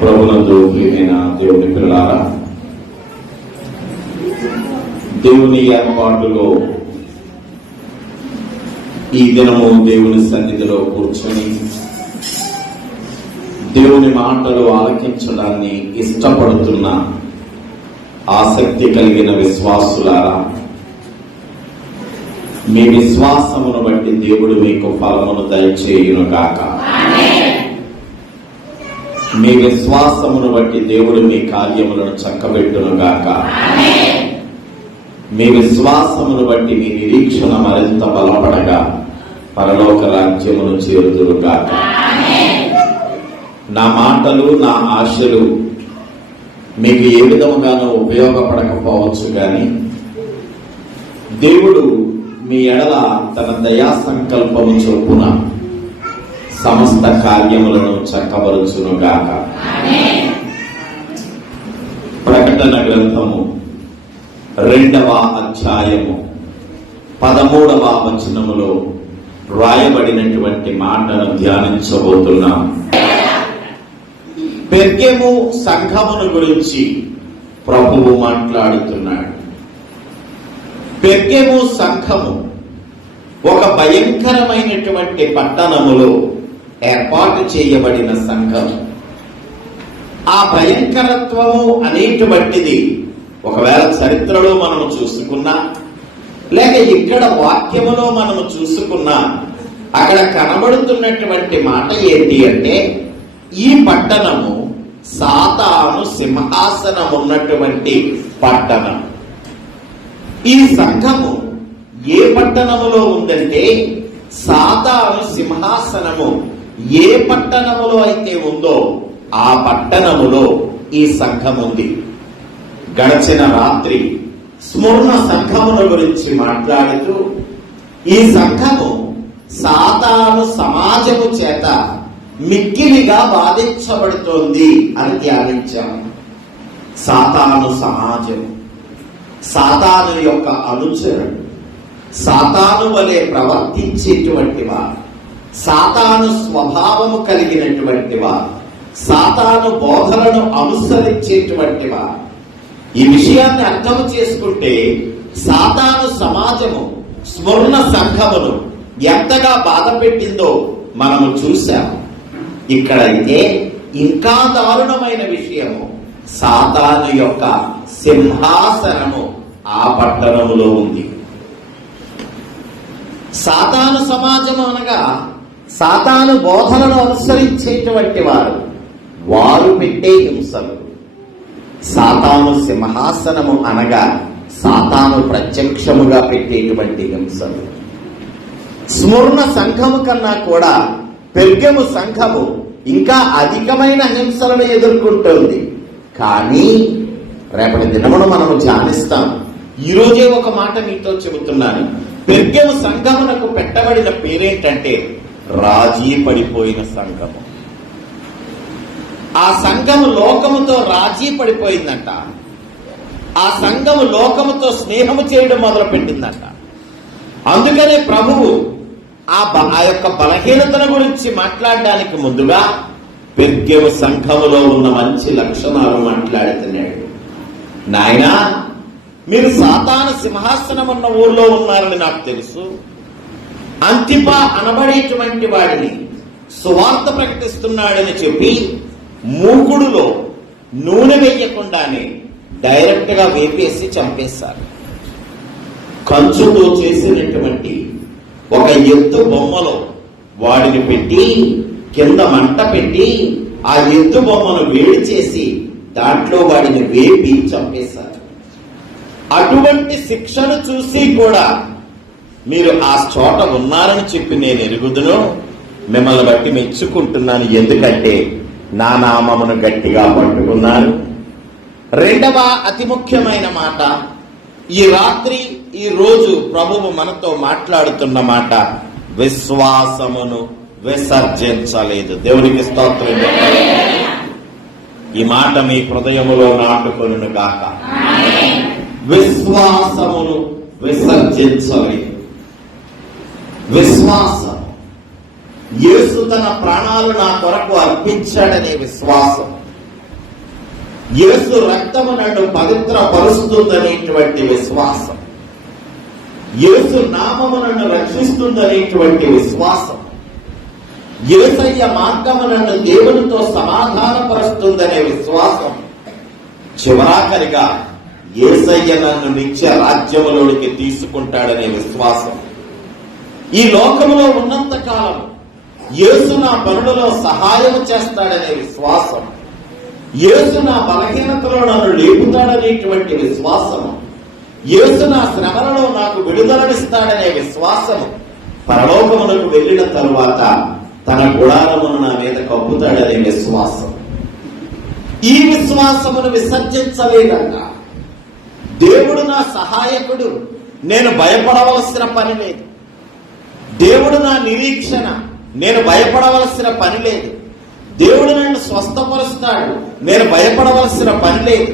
ప్రభునందు ప్రియమైన దేవుని పిల్లలారా, దేవుని ఏర్పాటులో ఈ దినము దేవుని సన్నిధిలో కూర్చొని దేవుని మాటలు ఆలకించడాన్ని ఇష్టపడుతున్న ఆసక్తి కలిగిన విశ్వాసులారా, మీ విశ్వాసమును బట్టి దేవుడు మీకు ఫలమును దయచేయునుగాక. మీ విశ్వాసమును బట్టి దేవుడు మీ కార్యములను చక్కబెట్టునుగాక. మీ విశ్వాసమును బట్టి మీ నిరీక్షణ మరింత బలపడగా పరలోక రాజ్యమును చేరుదురుగాక. నా మాటలు, నా ఆశలు మీకు ఏ విధముగానూ ఉపయోగపడకపోవచ్చు, కానీ దేవుడు మీ ఎడల తన దయా సంకల్పము చొప్పున సమస్త కార్యములను చక్కబరుచునుగాక. ప్రకటన గ్రంథము 2వ అధ్యాయము 13వ వచనములో రాయబడినటువంటి మాటను ధ్యానించబోతున్నాం. పెర్గెము సంఘమును గురించి ప్రభువు మాట్లాడుతున్నాడు. పెర్గెము సంఘము ఒక భయంకరమైనటువంటి పట్టణములో ఏర్పాటు చేయబడిన సంఘం. ఆ భయంకరత్వము అనేటువంటిది ఒకవేళ చరిత్రలో మనము చూసుకున్నా, లేక ఇక్కడ వాక్యములో మనము చూసుకున్నా, అక్కడ కనబడుతున్నటువంటి మాట ఏంటి అంటే, ఈ పట్టణము సాతాను సింహాసనం ఉన్నటువంటి పట్టణం. ఈ సంఘము ఏ పట్టణములో ఉందంటే, సాతాను సింహాసనము ఏ పట్టణములో అయితే ఉందో ఆ పట్టణములో ఈ సంఘం ఉంది. గడచిన రాత్రి స్మరణ సంఘముల గురించి మాట్లాడుతూ ఈ సంఘము సాతాను సమాజము చేత మిక్కిలిగా బాధించబడుతోంది అని ధ్యానించాము. సాతాను సమాజం, సాతాను యొక్క అనుచరుడు, సాతాను వలె ప్రవర్తించేటువంటి వారు, సాతాను స్వభావము కలిగినటువంటి వారు, సాతాను బోధలను అనుసరించేటువంటి వారు. ఈ విషయాన్ని అర్థం చేసుకుంటే సాతాను సమాజము స్మరణ సంఘమును ఎంతగా బాధ పెట్టిందో మనము చూశాము. ఇక్కడైతే ఇంకా దారుణమైన విషయము, సాతాను యొక్క సింహాసనము ఆ పట్టణములో ఉంది. సాతాను సమాజము అనగా సాతాను బోధనను అనుసరించేటువంటి వారు పెట్టే హింసలు. సాతాను సింహాసనము అనగా సాతాను ప్రత్యక్షముగా పెట్టేటువంటి హింసలు. స్మరణ సంఘము కన్నా కూడా పెర్గెము సంఘము ఇంకా అధికమైన హింసలను ఎదుర్కొంటోంది. కానీ రేపటి దినమును మనము ధ్యానిస్తాం. ఈరోజే ఒక మాట మీతో చెబుతున్నాను. పెర్గెము సంఘమునకు పెట్టబడిన పేరేంటంటే రాజీ పడిపోయిన సంఘము. ఆ సంఘము లోకముతో రాజీ పడిపోయిందంట. ఆ సంఘము లోకముతో స్నేహము చేయడం మొదలు పెట్టిందంట. అందుకనే ప్రభువు ఆ యొక్క బలహీనతల గురించి మాట్లాడడానికి ముందుగా పెర్గెము సంఘములో ఉన్న మంచి లక్షణాలు మాట్లాడుతున్నాడు. నాయనా, మీరు సాతాను సింహాసనం ఉన్న ఊళ్ళో ఉన్నారని నాకు తెలుసు. అంతిప అనబడేటువంటి వాడిని సువార్త ప్రకటిస్తున్నాడని చెప్పి మూకుడులో నూనె వేయకుండానే డైరెక్ట్ గా వేపేసి చంపేశారు. కంచుతో చేసినటువంటి ఒక ఎత్తు బొమ్మలో వాడిని పెట్టి కింద మంట పెట్టి ఆ ఎత్తు బొమ్మను వేడి చేసి దాంట్లో వాడిని వేపి చంపేశారు. అటువంటి శిక్షను చూసి కూడా మీరు ఆ చోట ఉన్నారని చెప్పి నేను ఎరుగుదును. మిమ్మల్ని బట్టి మెచ్చుకుంటున్నాను, ఎందుకంటే నా నామమును గట్టిగా పట్టుకున్నారు. రెండవ అతి ముఖ్యమైన మాట, ఈ రాత్రి ఈ రోజు ప్రభువు మనతో మాట్లాడుతున్న మాట, విశ్వాసమును విసర్జించలేదు. దేవునికి స్తోత్రం. ఈ మాట మీ హృదయములో నాటుకొనును గాక. విశ్వాసమును విసర్జించలేదు. విశ్వాసం, యేసు తన ప్రాణాలు నా కొరకు అర్పించాడనే విశ్వాసం. యేసు రక్తము నన్ను పవిత్రపరుస్తుందనేటువంటి విశ్వాసం, యేసు నామము నన్ను రక్షిస్తుందనేటువంటి విశ్వాసం, యేసయ్య మార్గము నన్ను దేవునితో సమాధానపరుస్తుందనే విశ్వాసం, చివరాఖరిగా యేసయ్య నన్ను నిత్య రాజ్యములోనికి తీసుకుంటాడనే విశ్వాసం. ఈ లోకములో ఉన్నంత కాలం యేసు నా పనులలో సహాయం చేస్తాడనే విశ్వాసం, యేసు నా బలహీనతలో నన్ను లేపుతాడనేటువంటి విశ్వాసము, యేసు నా శ్రమలలో నాకు విడుదలనిస్తాడనే విశ్వాసము, పరలోకమునకు వెళ్ళిన తరువాత తన గుడారమును నా మీద కప్పుతాడనే విశ్వాసం. ఈ విశ్వాసమును విసర్జించలేదన్నా దేవుడు నా సహాయకుడు, నేను భయపడవలసిన పని లేదు. దేవుడు నా నిరీక్షణ, నేను భయపడవలసిన పని లేదు. దేవుడు నన్ను స్వస్థపరుస్తాడు, నేను భయపడవలసిన పని లేదు.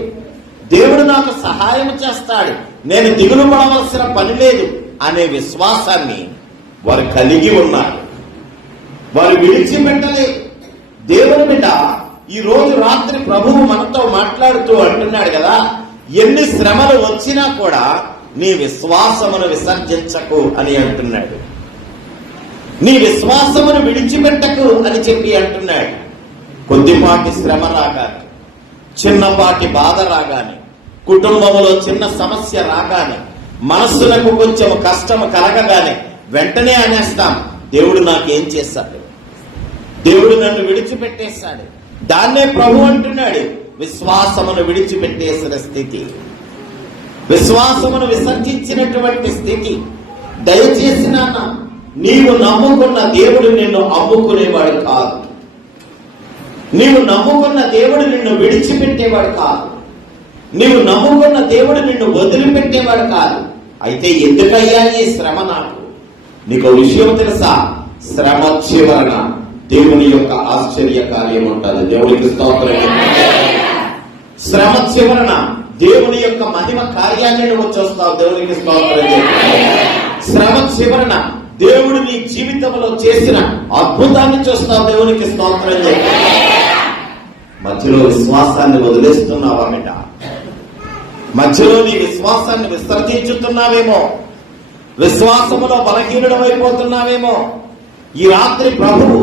దేవుడు నాకు సహాయం చేస్తాడు, నేను దిగులు పడవలసిన పని లేదు అనే విశ్వాసాన్ని వారు కలిగి ఉన్నారు. వారు విడిచిపెట్టలేదు. దేవుని బిడ్డ, ఈ రోజు రాత్రి ప్రభువు మనతో మాట్లాడుతూ అంటున్నాడు కదా, ఎన్ని శ్రమలు వచ్చినా కూడా నీ విశ్వాసమును విసర్జించకు అని అంటున్నాడు. నీ విశ్వాసమును విడిచిపెట్టకు అని చెప్పి అంటున్నాడు. కొద్దిపాటి శ్రమ రాగానే, చిన్నపాటి బాధ రాగానే, కుటుంబంలో చిన్న సమస్య రాగానే, మనస్సులకు కొంచెం కష్టం కలగగానే వెంటనే అనేస్తాం, దేవుడు నాకేం చేశాడు, దేవుడు నన్ను విడిచిపెట్టేశాడు. దాన్నే ప్రభు అంటున్నాడు, విశ్వాసమును విడిచిపెట్టేసిన స్థితి, విశ్వాసమును విసర్జించినటువంటి స్థితి. దయచేసి నాన్న, నీవు నమ్ముకున్న దేవుడు నిన్ను అమ్ముకునేవాడు కాదు. నీవు నమ్ముకున్న దేవుడు నిన్ను విడిచిపెట్టేవాడు కాదు. నీవు నమ్ముకున్న దేవుడు నిన్ను వదిలిపెట్టేవాడు కాదు. అయితే ఎందుకయ్యా ఈ శ్రమ నాకు? నీకు విషయం తెలుసా? శ్రమ చివరన దేవుని యొక్క ఆశ్చర్య కార్యం ఉంటుంది. దేవునికి స్తోత్రం. శ్రమ చివరన దేవుని యొక్క మహిమ కార్యాన్ని నువ్వు చూస్తావు. దేవునికి స్తోత్రం. శ్రమ చివరన దేవుడు నీ జీవితంలో చేసిన అద్భుతాన్ని చూస్తావు. దేవునికి స్తోత్రం. మధ్యలో విశ్వాసాన్ని వదిలేస్తున్నావా బిడ్డ? మధ్యలో నీ విశ్వాసాన్ని విసర్జించుతున్నావేమో, విశ్వాసములో బలహీనుడమైపోతున్నావేమో. ఈ రాత్రి ప్రభువు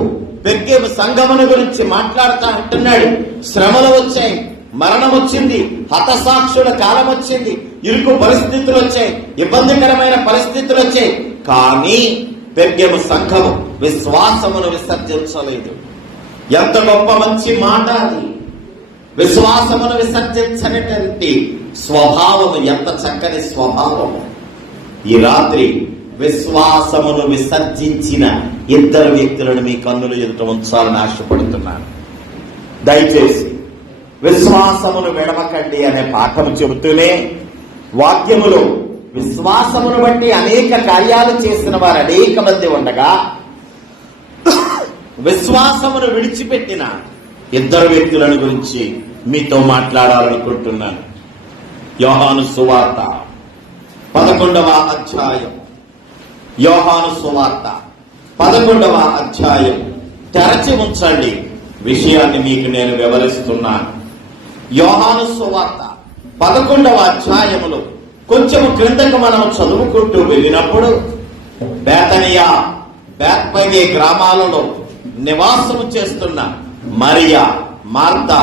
పెరిగే సంగమను గురించి మాట్లాడుతూ అంటున్నాడు, శ్రమలు వచ్చాయి, మరణం వచ్చింది, హతసాక్షుల కాలం వచ్చింది, ఇరుకు పరిస్థితులు వచ్చాయి, ఇబ్బందికరమైన పరిస్థితులు వచ్చాయి. కానీ పెరిగేము సంఘము విశ్వాసమును విసర్జించలేదు. ఎంత గొప్ప మంచి మాట అది! విశ్వాసమును విసర్జించనటువంటి స్వభావము ఎంత చక్కని స్వభావము! ఈ రాత్రి విశ్వాసమును విసర్జించిన ఇద్దరు వ్యక్తులను మీ కన్నులు ఎదుట ఉంచాలని ఆశపడుతున్నాను. దయచేసి విశ్వాసమును విడవకండి అనే పాఠము చెబుతూనే వాక్యములో విశ్వాసమును బట్టి అనేక కార్యాలు చేసిన వారు అనేక మంది ఉండగా విశ్వాసమును విడిచిపెట్టిన ఇద్దరు వ్యక్తులను గురించి మీతో మాట్లాడాలనుకుంటున్నాను. యోహాను సువార్త 11వ అధ్యాయం. యోహాను సువార్త 11వ అధ్యాయం తెరచి ఉంచండి, విషయాన్ని మీకు నేను వివరిస్తున్నాను. యోహాను సువార్త 11వ అధ్యాయములో కొంచెం క్రిందకు మనం చదువుకుంటూ వెళ్ళినప్పుడు బేతనియా, బేత్పగే గ్రామాలలో నివాసము చేస్తున్న మరియా, మార్తా,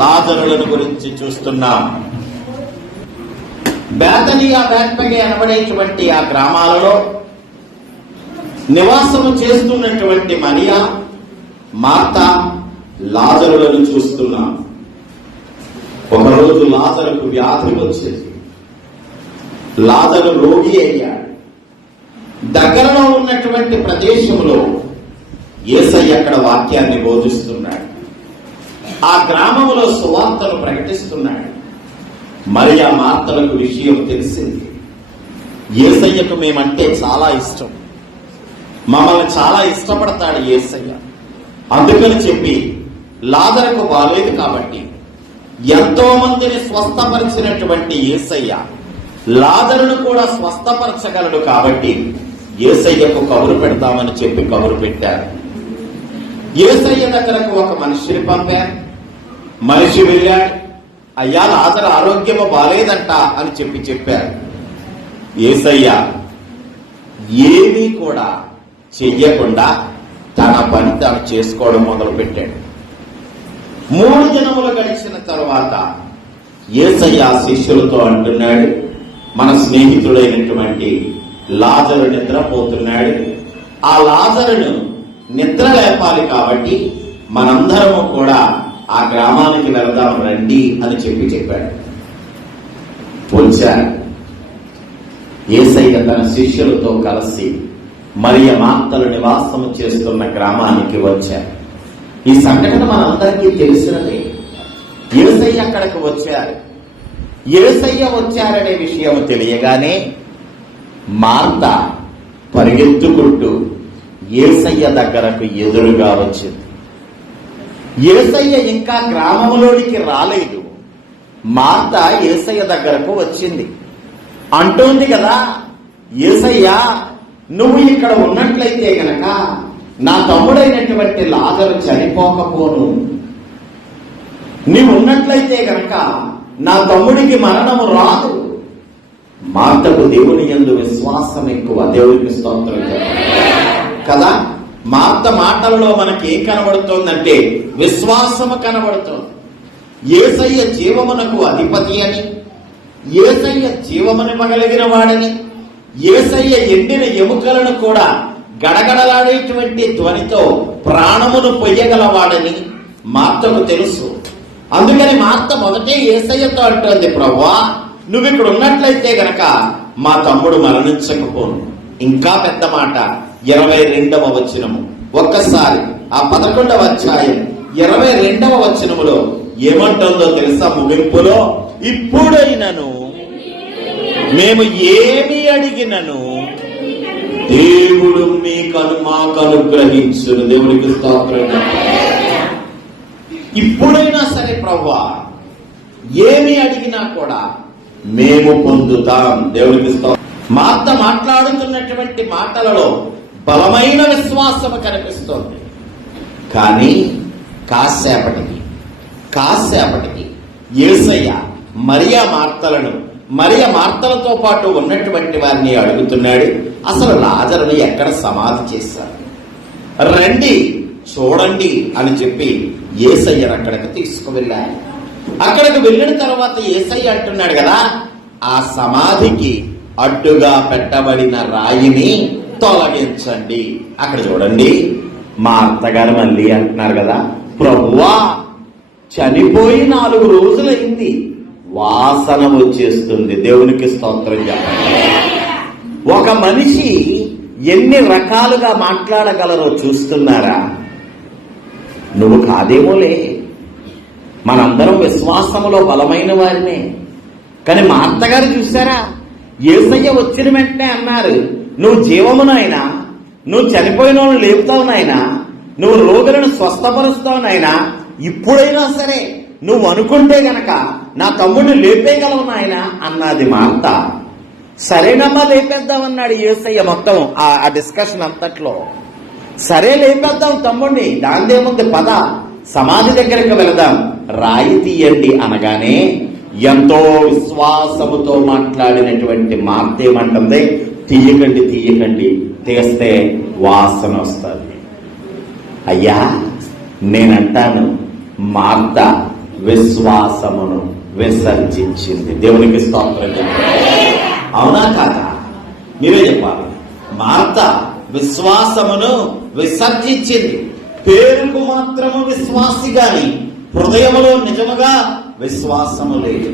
లాజరులను గురించి చూస్తున్నాం. బేతనియా, బేత్పగే అనబడేటువంటి ఆ గ్రామాలలో నివాసము చేస్తున్నటువంటి మరియా, మార్తా, లాజరులను చూస్తున్నాం. ఒకరోజు లాజరుకు వ్యాధి వచ్చింది. లాజరు రోగి అయ్యాడు. దగ్గరలో ఉన్నటువంటి ప్రదేశంలో యేసయ్య అక్కడ వాక్యాన్ని బోధిస్తున్నాడు. ఆ గ్రామంలో సువార్తను ప్రకటిస్తున్నాడు. మరియా, మార్తలకు విషయం తెలిసింది. యేసయ్యకు మేమంటే చాలా ఇష్టం, మమ్మల్ని చాలా ఇష్టపడతాడు యేసయ్య. అందుకని చెప్పి లాజరుకు బాలేదు కాబట్టి ఎంతో మందిని స్వస్థపరిచినటువంటి యేసయ్య లాజరును కూడా స్వస్థపరచగలడు కాబట్టి యేసయ్యకు కబురు పెడతామని చెప్పి కబురు పెట్టారు. యేసయ్య దగ్గరకు ఒక మనిషిని పంపారు. మనిషి వెళ్ళాడు. అయ్యా లాజరు ఆరోగ్యము బాలేదంట అని చెప్పారు. యేసయ్య ఏమీ కూడా చెయ్యకుండా తన పని తాను చేసుకోవడం మొదలుపెట్టాడు. 3 దినములు గడిచిన తర్వాత యేసయ్య శిష్యులతో అంటున్నాడు, మన స్నేహితుడైనటువంటి లాజరు నిద్రపోతున్నాడు. ఆ లాజరును నిద్ర లేపాలి కాబట్టి మనందరము కూడా ఆ గ్రామానికి వెళదాం రండి అని చెప్పాడు. వచ్చారు. యేసయ్య తన శిష్యులతో కలిసి మరియ మార్తలు నివాసము చేస్తున్న గ్రామానికి వచ్చారు. ఈ సంఘటన మనందరికీ తెలిసినదే. యేసయ్య అక్కడికి వచ్చారు. యేసయ్య వచ్చారనే విషయం తెలియగానే మార్త పరిగెత్తుకుంటూ యేసయ్య దగ్గరకు ఎదురుగా వచ్చింది. యేసయ్య ఇంకా గ్రామంలోనికి రాలేదు. మార్త యేసయ్య దగ్గరకు వచ్చింది. అంటోంది కదా, యేసయ్య నువ్వు ఇక్కడ ఉన్నట్లయితే గనక నా తమ్ముడైనటువంటి లాజరు చనిపోకపోను. నీవు ఉన్నట్లయితే గనక నా తమ్ముడికి మరణము రాదు. మార్తకు దేవుని యందు విశ్వాసం ఎక్కువ. దేవుడికి స్తోత్రం కదా. మార్త మాటలలో మనకి ఏం కనబడుతోందంటే విశ్వాసము కనబడుతోంది. యేసయ్య జీవమునకు అధిపతి అని, యేసయ్య జీవమునివ్వగలిగిన వాడని, యేసయ్య ఎండిన ఎముకలను కూడా గడగడలాడేటువంటి ధ్వనితో ప్రాణమును పొయ్యగలవాడని మార్తకు తెలుసు. అందుకని మార్త మొదటే యేసయ్యతో అంటోంది, ప్రభువా నువ్వు ఇక్కడ ఉన్నట్లయితే గనక మా తమ్ముడు మరణించకపోను. ఇంకా పెద్ద మాట 22వ వచనము. ఒక్కసారి ఆ 11వ అధ్యాయం 22వ వచనములో ఏమంటుందో తెలుసా? ముగింపులో, ఇప్పుడైనను మేము ఏమి అడిగినను దేవుడు మాకు అనుగ్రహించును. దేవుడికి స్తోత్రం. ఇప్పుడైనా సరే ప్రభువా ఏమి అడిగినా కూడా మేము పొందుతాం. దేవుడికి స్తోత్రం. మార్త మాట్లాడుతున్నటువంటి మాటలలో బలమైన విశ్వాసము కనిపిస్తోంది. కానీ కాసేపటికి యేసయ్య మరియ మార్తలతో పాటు ఉన్నటువంటి వారిని అడుగుతున్నాడు, అసలు లాజరుని ఎక్కడ సమాధి చేశారు, రండి చూడండి అని చెప్పి యేసయ్యను అక్కడికి తీసుకువెళ్ళారు. అక్కడికి వెళ్ళిన తర్వాత యేసయ్య అంటున్నాడు కదా, ఆ సమాధికి అడ్డుగా పెట్టబడిన రాయిని తొలగించండి. అక్కడ చూడండి, మా అత్తగారు మళ్ళీ అంటున్నారు కదా, ప్రభువా చనిపోయి 4 రోజులైంది, వాసన వచ్చేస్తుంది. దేవునికి స్తోత్రం చెప్పండి. ఒక మనిషి ఎన్ని రకాలుగా మాట్లాడగలరో చూస్తున్నారా? నువ్వు కాదేమోలే, మనందరం విశ్వాసములో బలమైన వారినే. కానీ మా అత్తగారు చూసారా, యేసయ్య వచ్చిన వెంటనే అన్నారు, నువ్వు జీవము నాయనా, నువ్వు చనిపోయిన వాళ్ళని లేపుతావు నాయనా, నువ్వు రోగులను స్వస్థపరుస్తావు నాయనా, ఇప్పుడైనా సరే నువ్వు అనుకుంటే గనక నా తమ్ముడిని లేపేయగలవు నాయనా అన్నది మార్త. సరేనమ్మా లేపేద్దామన్నాడు యేసయ్య. మొత్తం ఆ డిస్కషన్ అంతట్లో సరే లేపేద్దాం తమ్ముడిని, దాందేముంది, పద సమాధి దగ్గరికి వెళదాం, రాయి తీయండి అనగానే ఎంతో విశ్వాసముతో మాట్లాడినటువంటి మార్త ఏమంటుంది, తీయకండి తీస్తే వాసన వస్తుంది. అయ్యా నేనంటాను, మార్త విశ్వాసమును విసర్జించింది. దేవునికి స్తోత్రం. అవునా కాదా? మీరే చెప్పాలి. మార్త విశ్వాసమును విసర్జించింది. పేరుకు మాత్రము విశ్వాసి గాని హృదయములో నిజముగా విశ్వాసము లేదు.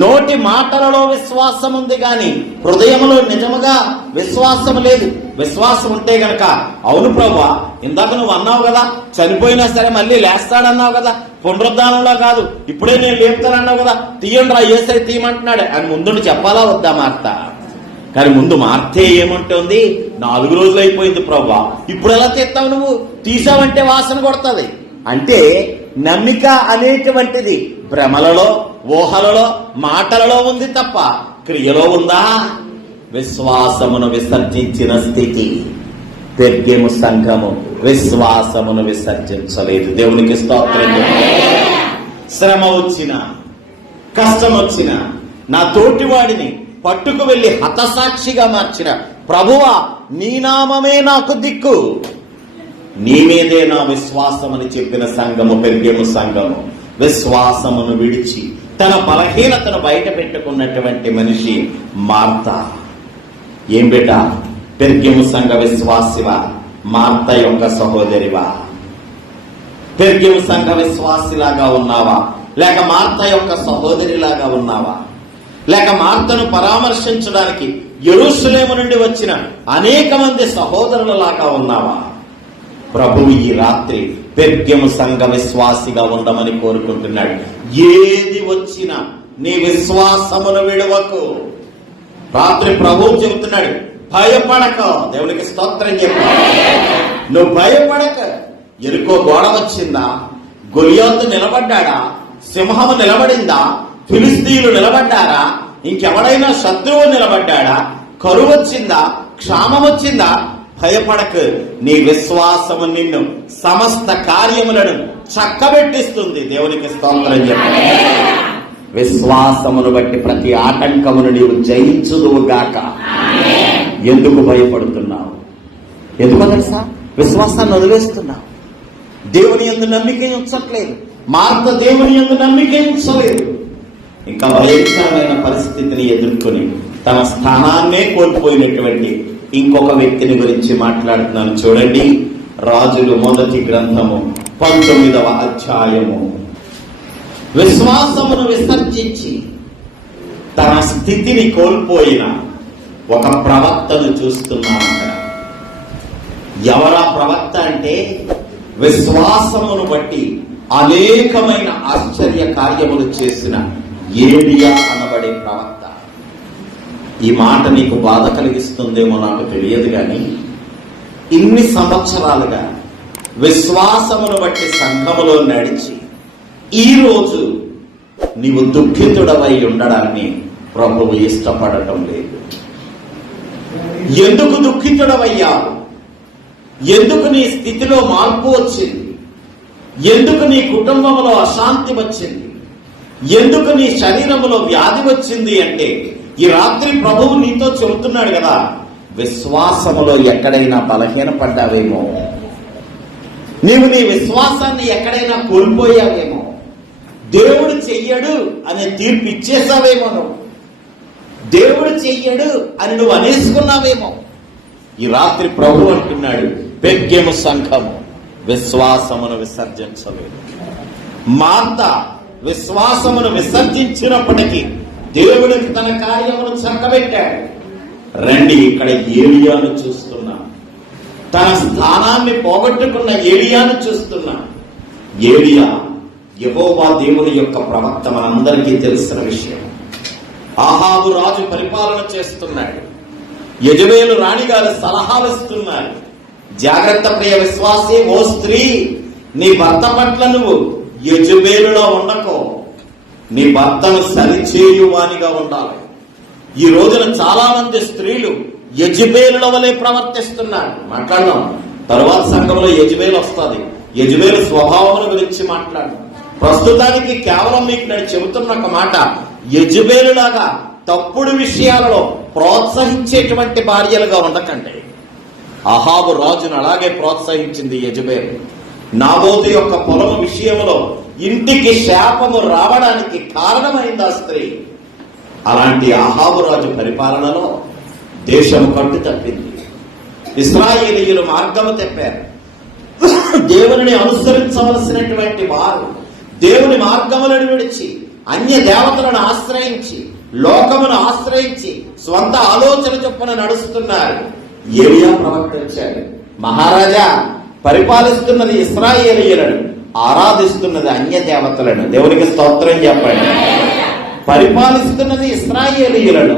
నోటి మాటలలో విశ్వాసం ఉంది గాని హృదయములో నిజముగా విశ్వాసం లేదు. విశ్వాసం ఉంటే గనక, అవును ప్రభువా ఇందాక నువ్వు అన్నావు కదా, చనిపోయినా సరే మళ్ళీ లేస్తాడన్నావు కదా, పునరుద్ధానంలో కాదు ఇప్పుడే నేను లేపుతానన్నావు కదా, తీయండి రా యేసయ్య తీయమంటున్నాడు అని ముందు చెప్పాలా వద్దా మార్త? కానీ ముందు మార్తే ఏమంటుంది, 4 రోజులు అయిపోయింది ప్రభువా, ఇప్పుడు ఎలా తీస్తావు, నువ్వు తీసావంటే వాసన కొడుతుంది. అంటే నమ్మిక అనేటువంటిది భ్రమలలో, ఊహలలో, మాటలలో ఉంది తప్ప క్రియలో ఉందా? విశ్వాసమును విసర్జించిన స్థితి. పెర్గెము సంఘము విశ్వాసమును విసర్జించలేదు. దేవునికి స్తోత్రం. శ్రమ వచ్చినా, కష్టం వచ్చిన నా తోటివాడిని పట్టుకు వెళ్లి హతసాక్షిగా మార్చిన ప్రభువా, నీ నామమే నాకు దిక్కు, నీ మీదే నా విశ్వాసమని చెప్పిన సంఘము పెర్గము సంఘము విశ్వాసమును విడిచి తన బలహీనతను బయట పెట్టుకున్నటువంటి మనిషి మార్తా. ఏం బిడ్డ, పెర్గము సంఘ విశ్వాసివా, మార్త యొక్క సహోదరివా? పెర్గము సంఘ విశ్వాసిలాగా ఉన్నావా, లేక మార్త యొక్క సహోదరిలాగా ఉన్నావా? లేక మార్తను పరామర్శించడానికి యెరూషలేము నుండి వచ్చిన అనేక మంది సహోదరులలాగా ఉన్నావా? ప్రభువు ఈ రాత్రి పెర్గము సంఘ విశ్వాసిగా ఉండమని కోరుకుంటున్నాడు. ఏది వచ్చినా నీ విశ్వాసమును విడవకు. రాత్రి ప్రభువు చెబుతున్నాడు, భయపడక. దేవునికి స్తోత్రం చెప్పు. నువ్వు భయపడక. ఎరుకో గోడ వచ్చిందా? గొలియాతు నిలబడ్డా? సింహము నిలబడిందా? ఫిలిస్తీయులు నిలబడ్డారా? ఇంకెవడైనా శత్రువు నిలబడ్డా? కరువు వచ్చిందా? క్షామం వచ్చిందా? భయపడక. నీ విశ్వాసము నిన్ను సమస్త కార్యములను చక్కబెట్టిస్తుంది. దేవునికి స్తోత్రం చెప్పు. విశ్వాసమును బట్టి ప్రతి ఆటంకమును నీవు జయించుదువుగాక. ఎందుకు భయపడుతున్నావు? ఎందుకో తెలుసా? విశ్వాసాన్ని వదిలేస్తున్నావు. దేవుని యందు నమ్మిక ఉంచట్లేదు. మార్త దేవుని యందు నమ్మిక ఉంచలేదు. ఇంకా భయంకరమైన పరిస్థితిని ఎదుర్కొని తన స్థానాన్నే కోల్పోయినటువంటి ఇంకొక వ్యక్తిని గురించి మాట్లాడుతున్నాను. చూడండి, రాజులు మొదటి గ్రంథము 19వ అధ్యాయము. విశ్వాసమును విసర్జించి తన స్థితిని కోల్పోయిన ఒక ప్రవక్తను చూస్తున్నాం. ఎవరా ప్రవక్త అంటే, విశ్వాసమును బట్టి అనేకమైన ఆశ్చర్య కార్యములు చేసిన ఏలియా అనబడే ప్రవక్త. ఈ మాట నీకు బాధ కలిగిస్తుందేమో నాకు తెలియదు, కానీ ఇన్ని సంవత్సరాలుగా విశ్వాసమును బట్టి సంఘములో నడిచి ఈ రోజు నీవు దుఃఖితుడవై ఉండడాన్ని ప్రభువు ఇష్టపడటం లేదు. ఎందుకు దుఃఖితుడవయ్యావు? ఎందుకు నీ స్థితిలో మార్పు వచ్చింది? ఎందుకు నీ కుటుంబంలో అశాంతి వచ్చింది? ఎందుకు నీ శరీరంలో వ్యాధి వచ్చింది అంటే, ఈ రాత్రి ప్రభువు నీతో చెబుతున్నాడు కదా, విశ్వాసములో ఎక్కడైనా బలహీనపడ్డావేమో, నీవు నీ విశ్వాసాన్ని ఎక్కడైనా కోల్పోయావేమో, దేవుడు చెయ్యడు అనే తీర్పు ఇచ్చేసావేమో, నువ్వు దేవుడు చెయ్యడు అని నువ్వు అనేసుకున్నావేమో. ఈ రాత్రి ప్రభు అంటున్నాడు, పెర్గము సంఘము విశ్వాసమును విసర్జించలేదు. మార్త విశ్వాసమును విసర్జించినప్పటికీ దేవుడికి తన కార్యమును చక్కబెట్టాడు. రండి, ఇక్కడ ఏలియాను చూస్తున్నా. తన స్థానాన్ని పోగొట్టుకున్న ఏలియాను చూస్తున్నా. ఏలియా యెహోవా దేవుని యొక్క ప్రవక్త, మనందరికీ తెలిసిన విషయం. ఆహాబు రాజు పరిపాలన చేస్తున్నాడు. యెజబేలు రాణిగారు సలహాలు ఇస్తున్నారు. జాగ్రత్త ప్రియ విశ్వాసి, ఓ స్త్రీ, నీ భర్త పట్ల నువ్వు యెజబేలులో ఉండకో, నీ భర్తను సరిచేయువానిగా ఉండాలి. ఈ రోజున చాలా మంది స్త్రీలు యెజబేలుల వలె ప్రవర్తిస్తున్నారు. మాట్లాడదాం, తరువాత సంఘంలో యెజబేలు వస్తుంది. యెజబేలు స్వభావం గురించి మాట్లాడదాం. ప్రస్తుతానికి కేవలం మీకు నేను చెబుతున్న ఒక మాట, యెజబేలులాగా తప్పుడు విషయాలలో ప్రోత్సహించేటువంటి భార్యలుగా ఉండకండి. అహాబు రాజును అలాగే ప్రోత్సహించింది యెజబేలు. నాబోతు యొక్క పొలము విషయంలో ఇంటికి శాపము రావడానికి కారణమైంది ఆ స్త్రీ. అలాంటి అహాబు రాజు పరిపాలనలో దేశము కట్టు తప్పింది. ఇశ్రాయేలీయులు మార్గము తప్పారు. దేవుని అనుసరించవలసినటువంటి వారు దేవుని మార్గములను విడిచి అన్య దేవతలను ఆశ్రయించి, లోకమును ఆశ్రయించి స్వంత ఆలోచన చొప్పున నడుస్తున్నారు. ఏలియా ప్రవక్త వచ్చాడు. మహారాజా, పరిపాలిస్తున్నది ఇశ్రాయేలీయులను, ఆరాధిస్తున్నది అన్య దేవతలను. దేవునికి స్తోత్రం చెప్పండి. పరిపాలిస్తున్నది ఇశ్రాయేలీయులను,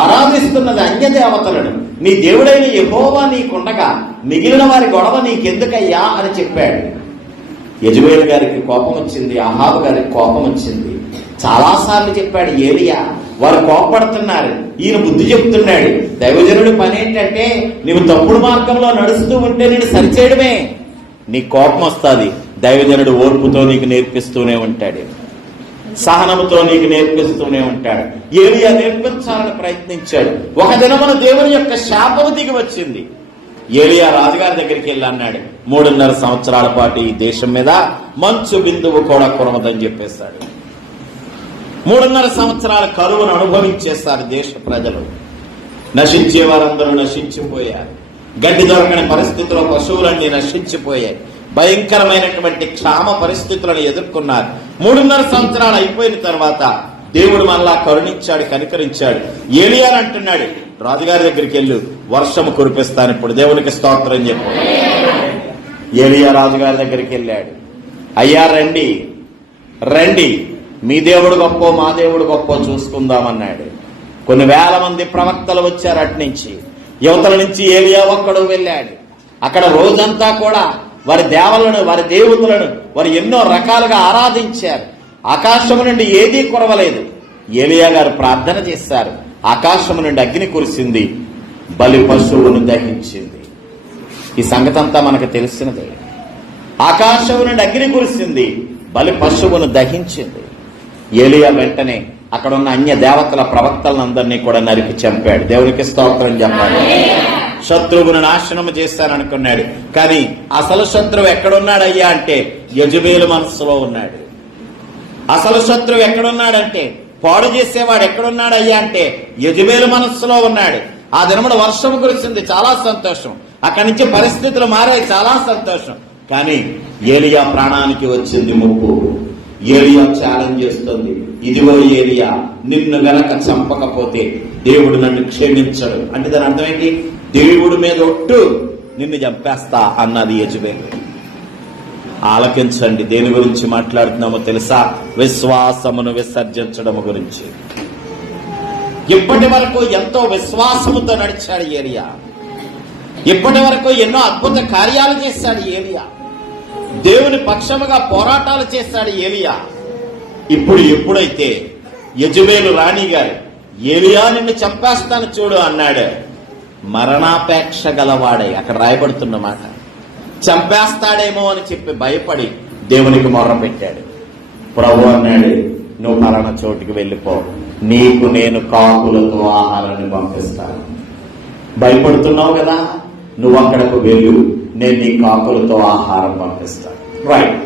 ఆరాధిస్తున్నది అన్య దేవతలను. నీ దేవుడైన యెహోవా నీకుండగా మిగిలిన వారి గొడవ నీకెందుకయ్యా అని చెప్పాడు. యెజబేలు గారికి కోపం వచ్చింది, అహాబు గారికి కోపం వచ్చింది. చాలాసార్లు చెప్పాడు ఏలియా, వారు కోపపడుతున్నారు, ఈయన బుద్ధి చెప్తున్నాడు. దైవజనుడి పని ఏంటంటే, నువ్వు తప్పుడు మార్గంలో నడుస్తూ ఉంటే నేను సరిచేయడమే. నీ కోపం వస్తుంది, దైవజనుడు ఓర్పుతో నీకు నేర్పిస్తూనే ఉంటాడు. సహనముతో నీకు నేర్పిస్తూనే ఉంటాడు. ఏలియా నేర్పించాలని ప్రయత్నించాడు. ఒక దినమున దేవుని యొక్క శాపము దిగి వచ్చింది. ఏలియా రాజుగారి దగ్గరికి వెళ్ళి అన్నాడు, 3.5 సంవత్సరాల పాటు ఈ దేశం మీద మంచు బిందువు కూడా కురవదని చెప్పేశాడు. 3.5 సంవత్సరాల కరువును అనుభవించేస్తారు దేశ ప్రజలు. నశించే వారందరూ నశించిపోయారు. గడ్డి దొరకని పరిస్థితిలో పశువులన్నీ నశించిపోయాయి. భయంకరమైనటువంటి క్షామ పరిస్థితులను ఎదుర్కొన్నారు. 3.5 సంవత్సరాలు అయిపోయిన తర్వాత దేవుడు మళ్ళా కరుణించాడు, కనికరించాడు. ఏలియా అంటున్నాడు, రాజుగారి దగ్గరికి వెళ్ళు, వర్షము కురిపిస్తాను ఇప్పుడు, దేవునికి స్తోత్రం చెప్పు. ఏలియా రాజుగారి దగ్గరికి వెళ్ళాడు. అయ్యా రండి రండి, మీ దేవుడు గొప్ప మా దేవుడు గొప్ప చూసుకుందామన్నాడు. కొన్ని వేల మంది ప్రవక్తలు వచ్చారు అటు నుంచి. యువతల నుంచి ఏలియా ఒక్కడు వెళ్ళాడు. అక్కడ రోజంతా కూడా వారి దేవలను, వారి దేవుతులను వారు ఎన్నో రకాలుగా ఆరాధించారు. ఆకాశము నుండి ఏదీ కురవలేదు. ఏలియా గారు ప్రార్థన చేశారు. ఆకాశము నుండి అగ్ని కురిసింది, బలి పశువును దహించింది. ఈ సంగతి అంతా మనకు తెలిసినదే. ఆకాశము నుండి అగ్ని కురిసింది, బలి పశువును దహించింది. ఏలియా వెంటనే అక్కడున్న అన్య దేవతల ప్రవక్తలందరినీ కూడా నరికి చంపాడు. దేవునికి స్తోత్రం చెప్పాలి. శత్రువును నాశనం చేస్తాననుకున్నాడు. కానీ అసలు శత్రువు ఎక్కడున్నాడయ్యా అంటే యజబేలు మనస్సులో ఉన్నాడు. అసలు శత్రువు ఎక్కడున్నాడంటే, పాడు చేసేవాడు ఎక్కడున్నాడయ్యా అంటే యజబేలు మనస్సులో ఉన్నాడు. ఆ దినమున వర్షం కురిసింది, చాలా సంతోషం. అక్కడి నుంచి పరిస్థితులు మారాయి, చాలా సంతోషం. కానీ ఏలియా ప్రాణానికి వచ్చింది ముప్పు. ఏలియా ఛాలెంజ్ చేస్తుంది, ఇదిగో ఏలియా, నిన్ను గనక చంపకపోతే దేవుడు నన్ను క్షమించడు. అంటే దాని అర్థం ఏంటి? దేవుడి మీద ఒట్టు, నిన్ను చంపేస్తా అన్నది యెజబెలు. ఆలకించండి, దేని గురించి మాట్లాడుతున్నామో తెలుసా? విశ్వాసమును విసర్జించడం గురించి. ఇప్పటి వరకు ఎంతో విశ్వాసముతో నడిచాడు ఏలియా. ఇప్పటి వరకు ఎన్నో అద్భుత కార్యాలు చేశాడు ఏలియా. దేవుని పక్షముగా పోరాటాలు చేశాడు ఏలియా. ఇప్పుడు ఎప్పుడైతే యెజబెలు రాణి గారు ఏలియా నిన్ను చంపేస్తాను చూడు అన్నాడు, మరణాపేక్ష గలవాడై, అక్కడ రాయబడుతున్న మాట, చంపేస్తాడేమో అని చెప్పి భయపడి దేవునికి మొర్ర పెట్టాడు. ప్రభు అన్నాడు, నువ్వు మరణ చోటికి వెళ్ళిపో, నీకు నేను కాకులతో ఆహారాన్ని పంపిస్తాను. భయపడుతున్నావు కదా, నువ్వు అక్కడకు వెళ్ళు, నేను నీ కాకులతో ఆహారం పంపిస్తాను. రైట్.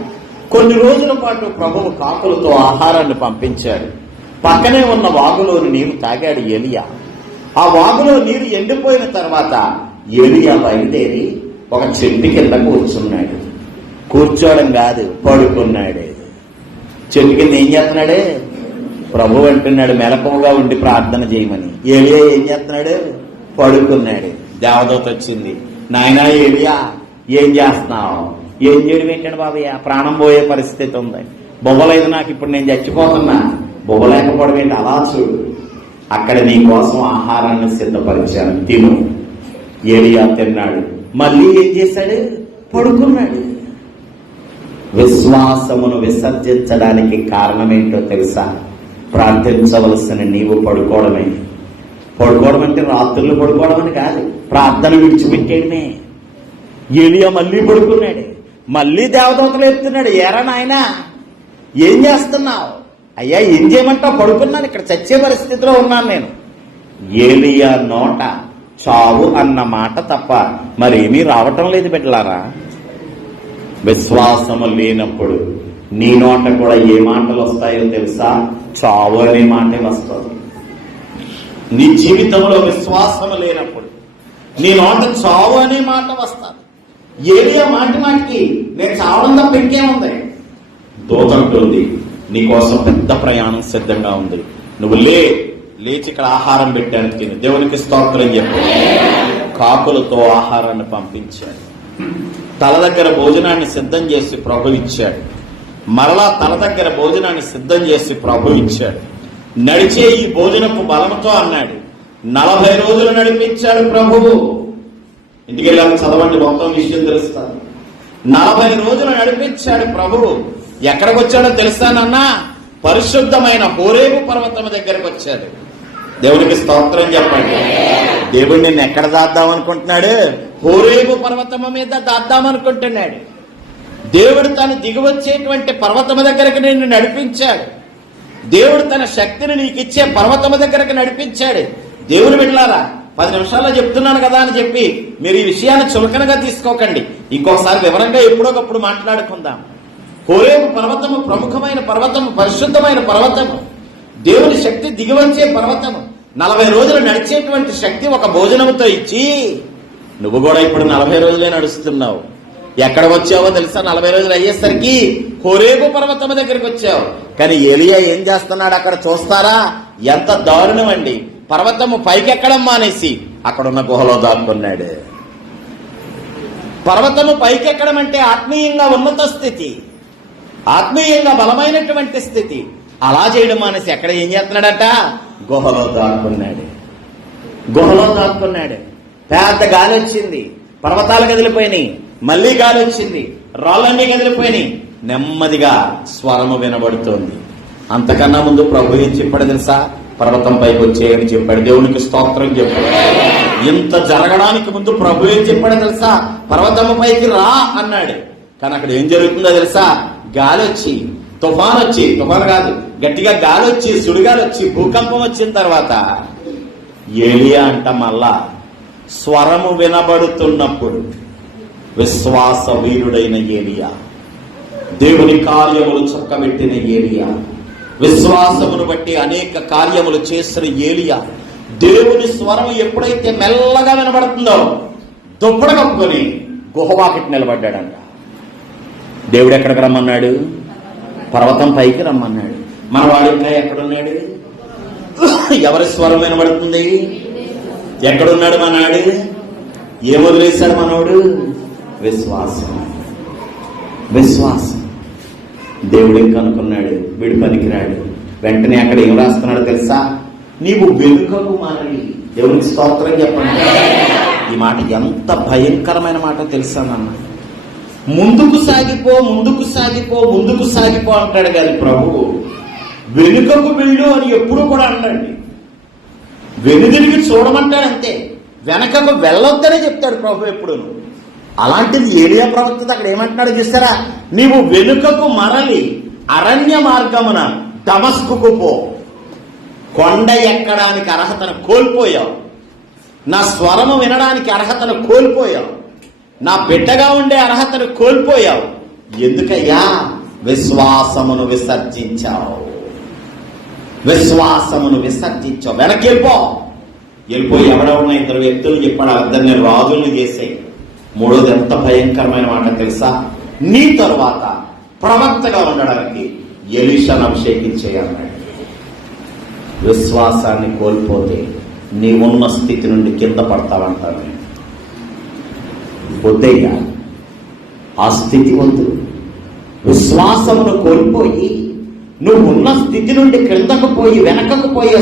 కొన్ని రోజుల పాటు ప్రభువు కాకులతో ఆహారాన్ని పంపించాడు. పక్కనే ఉన్న వాగులోని నీరు తాగాడు ఏలియా. ఆ వాగులో నీరు ఎండిపోయిన తర్వాత ఏలియా బయలుదేరి ఒక చెట్టు కింద కూర్చున్నాడు. కూర్చోవడం కాదు, పడుకున్నాడు. చెట్టు కింద ఏం చేస్తున్నాడే? ప్రభు అంటున్నాడు మెలకువగా ఉండి ప్రార్థన చేయమని. ఏలియా ఏం చేస్తున్నాడు? పడుకున్నాడు. దేవదూత వచ్చింది, నాయనా ఏలియా ఏం చేస్తున్నావు? ఏం చేయడం ఏంటండి బాబయ్య, ప్రాణం పోయే పరిస్థితి ఉంది, బొవ్వలేదు నాకు, ఇప్పుడు నేను చచ్చిపోతున్నా, బొవ్వలేకపోవడం ఏంటి, అలా చూడు, అక్కడ నీ కోసం ఆహారాన్ని సిద్ధపరిచాను, తిను. ఏలియా తిన్నాడు. మళ్ళీ ఏం చేశాడు? పడుకున్నాడు. విశ్వాసమును విసర్జించడానికి కారణమేంటో తెలుసా? ప్రార్థించవలసిన నీవు పడుకోవడమే. పడుకోవడం అంటే రాత్రులు పడుకోవడం అని కాదు, ప్రార్థన విడిచిపెట్టేయడమే. ఏలియా మళ్ళీ పడుకున్నాడు. మళ్ళీ దేవదూతలు ఎత్తున్నాడు, ఏరా నాయనా ఏం చేస్తున్నావు? అయ్యా ఏం చేయమంటావు? పడుకున్నాను, ఇక్కడ చచ్చే పరిస్థితిలో ఉన్నాను నేను. ఏలియా నోట చావు అన్న మాట తప్ప మరేమీ రావటం లేదు బిడ్డలారా. విశ్వాసము లేనప్పుడు నీ నోట కూడా ఏ మాటలు వస్తాయో తెలుసా? చావు అనే మాటే వస్తుంది. నీ జీవితంలో విశ్వాసము లేనప్పుడు నీ నోట చావు అనే మాట వస్తుంది. ఏలియా మాటికి నేను చావడం తప్ప ఇంకేముంది? దూత అంటుంది, నీకోసం పెద్ద ప్రయాణం సిద్ధంగా ఉంది, నువ్వు లేచి ఇక్కడ ఆహారం పెట్టాను, తిని. దేవునికి స్తోత్రం చెప్పు. కాకులతో ఆహారాన్ని పంపించాడు. తల దగ్గర భోజనాన్ని సిద్ధం చేసి ప్రభు ఇచ్చాడు. మరలా తల దగ్గర భోజనాన్ని సిద్ధం చేసి ప్రభు ఇచ్చాడు. నడిచే ఈ భోజనపు బలముతో అన్నాడు. 40 రోజులు నడిపించాడు ప్రభువు. ఇంటికి వెళ్ళాక చదవండి, మొత్తం విషయం తెలుస్తాను. 40 రోజులు నడిపించాడు ప్రభువు. ఎక్కడికి వచ్చాడో తెలుస్తానన్నా? పరిశుద్ధమైన హోరేబు పర్వతం దగ్గరకు వచ్చాడు. దేవునికి స్తోత్రం చెప్పండి. దేవుడు నిన్ను ఎక్కడ దాద్దాం అనుకుంటున్నాడు? హోరేబు పర్వతము మీద దాద్దామనుకుంటున్నాడు. దేవుడు తాను దిగివచ్చేటువంటి పర్వతము దగ్గరికి నిన్ను నడిపించాడు. దేవుడు తన శక్తిని నీకు ఇచ్చే పర్వతము దగ్గరకు నడిపించాడు. దేవుని బిడ్డలారా, 10 నిమిషాల్లో చెప్తున్నాను కదా అని చెప్పి మీరు ఈ విషయాన్ని చులకనగా తీసుకోకండి. ఇంకొకసారి వివరంగా ఎప్పుడోకప్పుడు మాట్లాడుకుందాం. హోరేబు పర్వతము ప్రముఖమైన పర్వతము, పరిశుద్ధమైన పర్వతము, దేవుని శక్తి దిగివచ్చే పర్వతము. 40 రోజులు నడిచేటువంటి శక్తి ఒక భోజనంతో ఇచ్చి, నువ్వు కూడా ఇప్పుడు 40 రోజులే నడుస్తున్నావు. ఎక్కడ వచ్చావో తెలుసా? 40 రోజులు అయ్యేసరికి హోరేబు పర్వతము దగ్గరికి వచ్చావు. కానీ ఎలియా ఏం చేస్తున్నాడు అక్కడ చూస్తారా? ఎంత దారుణం అండి. పర్వతము పైకెక్కడం మానేసి అక్కడున్న గుహలో దాక్కున్నాడు. పర్వతము పైకెక్కడం అంటే ఆత్మీయంగా ఉన్నత స్థితి, ఆత్మీయంగా బలమైనటువంటి స్థితి. అలా చేయడం మానేసి ఎక్కడ ఏం చేస్తున్నాడట? గుహలో దాక్కున్నాడు. గుహలో దాక్కున్నాడు. పెద్ద గాలి వచ్చింది, పర్వతాలు కదిలిపోయినాయి. మళ్ళీ గాలి వచ్చింది, రాళ్ళన్నీ కదిలిపోయినాయి. నెమ్మదిగా స్వరము వినబడుతోంది. అంతకన్నా ముందు ప్రభు ఏం చెప్పాడు తెలుసా? పర్వతం పైకి వచ్చేయని చెప్పాడు. దేవునికి స్తోత్రం చెప్పాడు. ఇంత జరగడానికి ముందు ప్రభు ఏం చెప్పాడో తెలుసా? పర్వతము పైకి రా అన్నాడు. కానీ అక్కడ ఏం జరుగుతుందో తెలుసా? గాలి వచ్చి, తుఫాను కాదు, గట్టిగా గాలి వచ్చి, సుడిగాలి వచ్చి, భూకంపం వచ్చిన తర్వాత ఏలియా అంట మళ్ళా స్వరము వినబడుతున్నప్పుడు విశ్వాస వీరుడైన ఏలియా, దేవుని కార్యములు చక్కబెట్టిన ఏలియా, విశ్వాసమును బట్టి అనేక కార్యములు చేసిన ఏలియా, దేవుని స్వరం ఎప్పుడైతే మెల్లగా వినబడుతుందో దుప్పడ కప్పుకొని గుహవాకిటి నిలబడ్డాడంట. దేవుడు ఎక్కడికి రమ్మన్నాడు? పర్వతం పైకి రమ్మన్నాడు. మనవాడు ఇంకా ఎక్కడున్నాడు? ఎవరి స్వరం వినబడుతుంది? ఎక్కడున్నాడు మనవాడు? ఏం వదిలేశాడు మనవాడు? విశ్వాసం. దేవుడు ఇంకా అనుకున్నాడు వీడు పనికిరాడు. వెంటనే అక్కడ ఏం రాస్తున్నాడు తెలుసా? నీవు వెనుకకు మానవి. దేవునికి స్తోత్రం చెప్పండి. ఈ మాట ఎంత భయంకరమైన మాట తెలుసా నాన్న? ముందుకు సాగిపో అంటాడు కానీ ప్రభువు వెనుకకు వెళ్ళు అని ఎప్పుడు కూడా అంటాడు. వెనుదిరిగి చూడమంటాడు అంతే, వెనకకు వెళ్ళొద్దనే చెప్తాడు ప్రభు ఎప్పుడు. అలాంటిది ఏలియా ప్రవక్త అక్కడ ఏమంటున్నాడు చూస్తారా? నీవు వెనుకకు మరలి అరణ్య మార్గమున దమస్కుకు పో. కొండ ఎక్కడానికి అర్హతను కోల్పోయావు, నా స్వరము వినడానికి అర్హతను కోల్పోయావు, నా బిడ్డగా ఉండే అర్హతను కోల్పోయావు. ఎందుకయ్యా? విశ్వాసమును విసర్జించావు. వెనక్కి వెళ్ళిపోయి ఎవడెవడ 2 వ్యక్తులు చెప్పాడు, 2 రాజుల్ని చేసాయి. 3వది ఎంత భయంకరమైన మాట తెలుసా? నీ తరువాత ప్రవక్తగా ఉండడానికి ఎలీషాను అభిషేకించేయన్నాడు. విశ్వాసాన్ని కోల్పోతే నీవున్న స్థితి నుండి కింద పడతావంటాను. వద్దయ్యా, ఆ స్థితి వద్దు. విశ్వాసమును కోల్పోయి నువ్వు ఉన్న స్థితి నుండి క్రిందకు పోయి వెనకకు పోయే